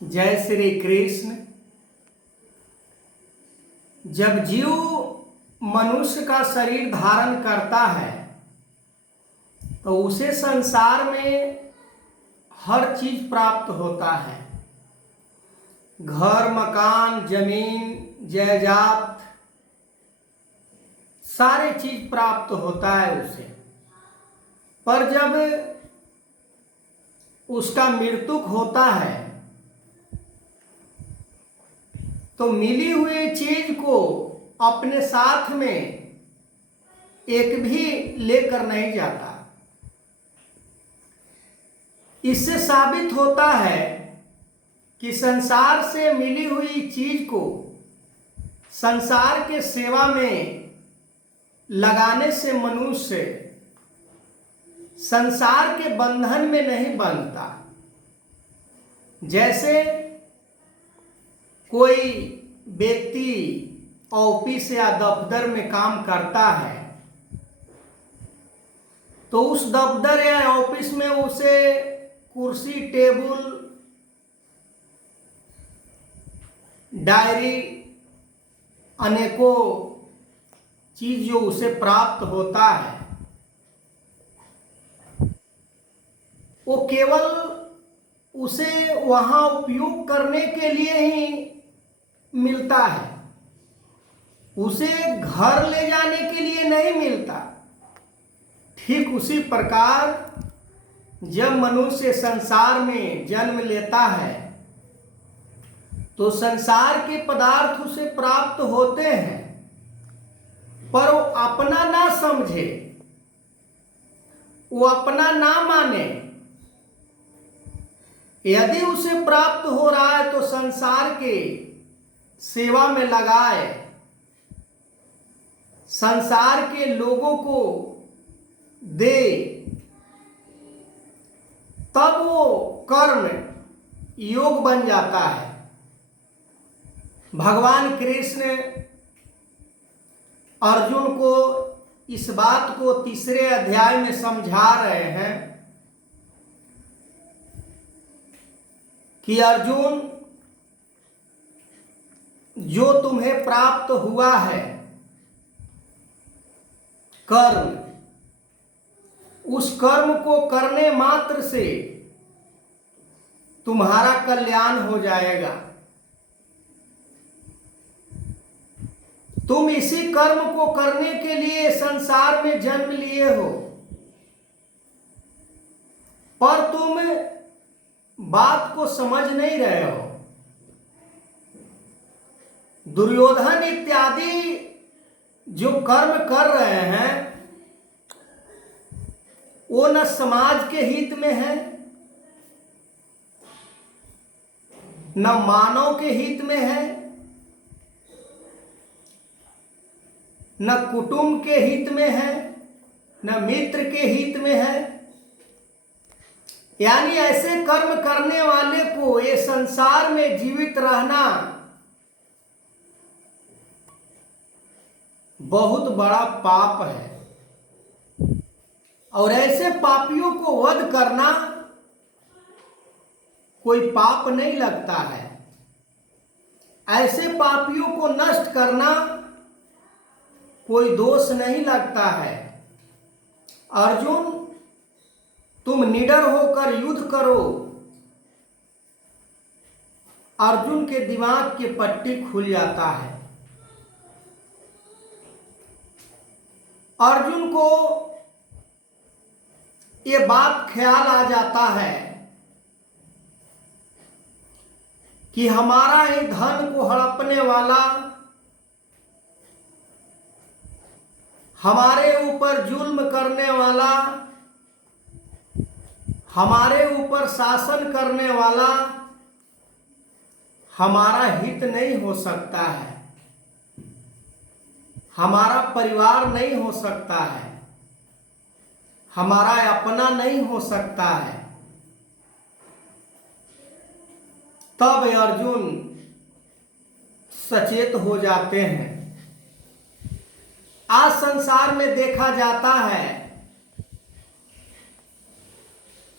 जय श्री कृष्ण। जब जीव मनुष्य का शरीर धारण करता है तो उसे संसार में हर चीज प्राप्त होता है। घर, मकान, जमीन, जायदाद, सारे चीज प्राप्त होता है उसे। पर जब उसका मृत्यु होता है तो मिली हुई चीज को अपने साथ में एक भी लेकर नहीं जाता। इससे साबित होता है कि संसार से मिली हुई चीज को संसार के सेवा में लगाने से मनुष्य संसार के बंधन में नहीं बंधता। जैसे कोई व्यक्ति ऑफिस या दफ्तर में काम करता है तो उस दफ्तर या ऑफिस में उसे कुर्सी, टेबल, डायरी, अनेकों चीज जो उसे प्राप्त होता है वो केवल उसे वहां उपयोग करने के लिए ही मिलता है, उसे घर ले जाने के लिए नहीं मिलता। ठीक उसी प्रकार जब मनुष्य संसार में जन्म लेता है तो संसार के पदार्थ उसे प्राप्त होते हैं, पर वो अपना ना समझे, वो अपना ना माने। यदि उसे प्राप्त हो रहा है तो संसार के सेवा में लगाए, संसार के लोगों को दे, तब वो कर्म योग बन जाता है। भगवान कृष्ण अर्जुन को इस बात को तीसरे अध्याय में समझा रहे हैं कि अर्जुन, जो तुम्हें प्राप्त हुआ है कर्म, उस कर्म को करने मात्र से तुम्हारा कल्याण हो जाएगा। तुम इसी कर्म को करने के लिए संसार में जन्म लिए हो, पर तुम बात को समझ नहीं रहे हो। दुर्योधन इत्यादि जो कर्म कर रहे हैं वो न समाज के हित में है, न मानव के हित में है, न कुटुंब के हित में है, न मित्र के हित में है। यानी ऐसे कर्म करने वाले को ये संसार में जीवित रहना बहुत बड़ा पाप है, और ऐसे पापियों को वध करना कोई पाप नहीं लगता है। ऐसे पापियों को नष्ट करना कोई दोष नहीं लगता है। अर्जुन, तुम निडर होकर युद्ध करो। अर्जुन के दिमाग की पट्टी खुल जाता है। अर्जुन को ये बात ख्याल आ जाता है कि हमारा ही धन को हड़पने वाला, हमारे ऊपर जुल्म करने वाला, हमारे ऊपर शासन करने वाला हमारा हित नहीं हो सकता है, हमारा परिवार नहीं हो सकता है, हमारा अपना नहीं हो सकता है। तब अर्जुन सचेत हो जाते हैं। आज संसार में देखा जाता है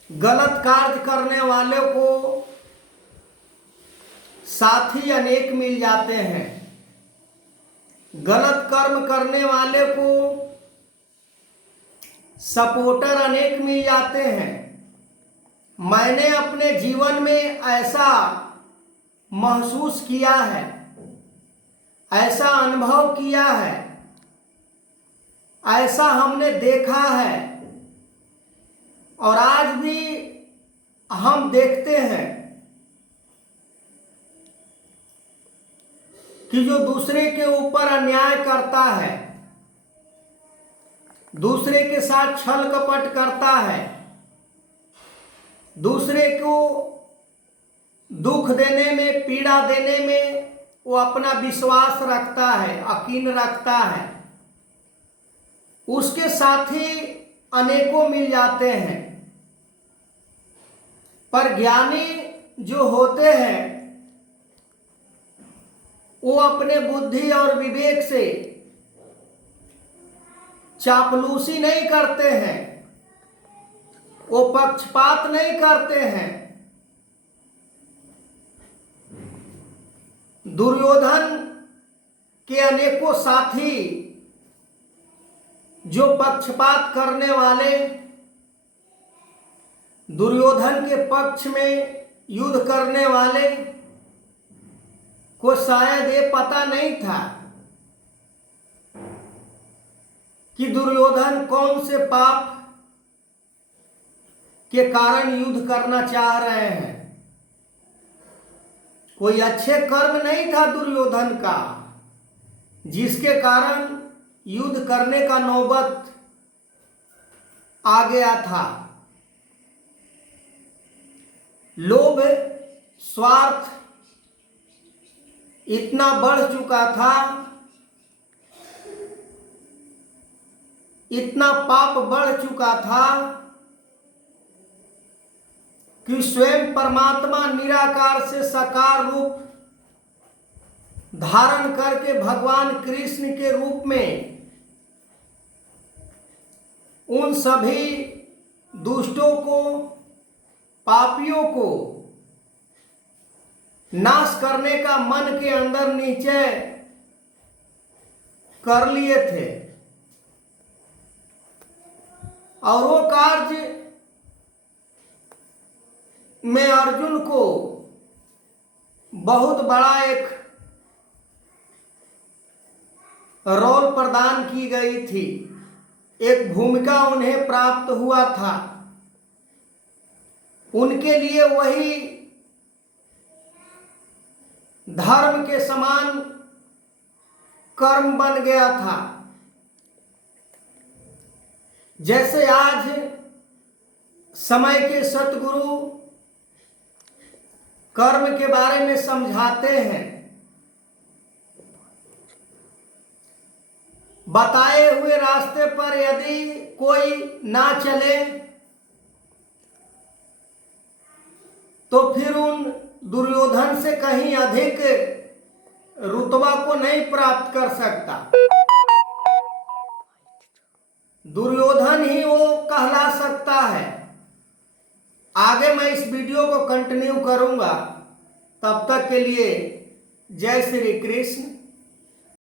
गलत कार्य करने वाले को साथी अनेक मिल जाते हैं। गलत कर्म करने वाले को सपोर्टर अनेक मिल जाते हैं। मैंने अपने जीवन में ऐसा महसूस किया है, ऐसा अनुभव किया है, ऐसा हमने देखा है और आज भी हम देखते हैं कि जो दूसरे के ऊपर अन्याय करता है, दूसरे के साथ छल कपट करता है, दूसरे को दुख देने में, पीड़ा देने में वो अपना विश्वास रखता है, यकीन रखता है, उसके साथी अनेकों मिल जाते हैं। पर ज्ञानी जो होते हैं वो अपने बुद्धि और विवेक से चापलूसी नहीं करते हैं, वो पक्षपात नहीं करते हैं। दुर्योधन के अनेकों साथी जो पक्षपात करने वाले, दुर्योधन के पक्ष में युद्ध करने वाले को शायद ये पता नहीं था कि दुर्योधन कौन से पाप के कारण युद्ध करना चाह रहे हैं। कोई अच्छे कर्म नहीं था दुर्योधन का जिसके कारण युद्ध करने का नौबत आ गया था। लोभ, स्वार्थ इतना बढ़ चुका था, इतना पाप बढ़ चुका था कि स्वयं परमात्मा निराकार से साकार रूप धारण करके भगवान कृष्ण के रूप में उन सभी दुष्टों को, पापियों को नाश करने का मन के अंदर निश्चय कर लिए थे और वो कार्य में अर्जुन को बहुत बड़ा एक रोल प्रदान की गई थी, एक भूमिका उन्हें प्राप्त हुआ था। उनके लिए वही धर्म के समान कर्म बन गया था। जैसे आज समय के सतगुरु कर्म के बारे में समझाते हैं, बताए हुए रास्ते पर यदि कोई ना चले तो फिर उन दुर्योधन से कहीं अधिक रुतबा को नहीं प्राप्त कर सकता। दुर्योधन ही वो कहला सकता है। आगे मैं इस वीडियो को कंटिन्यू करूंगा, तब तक के लिए जय श्री कृष्ण।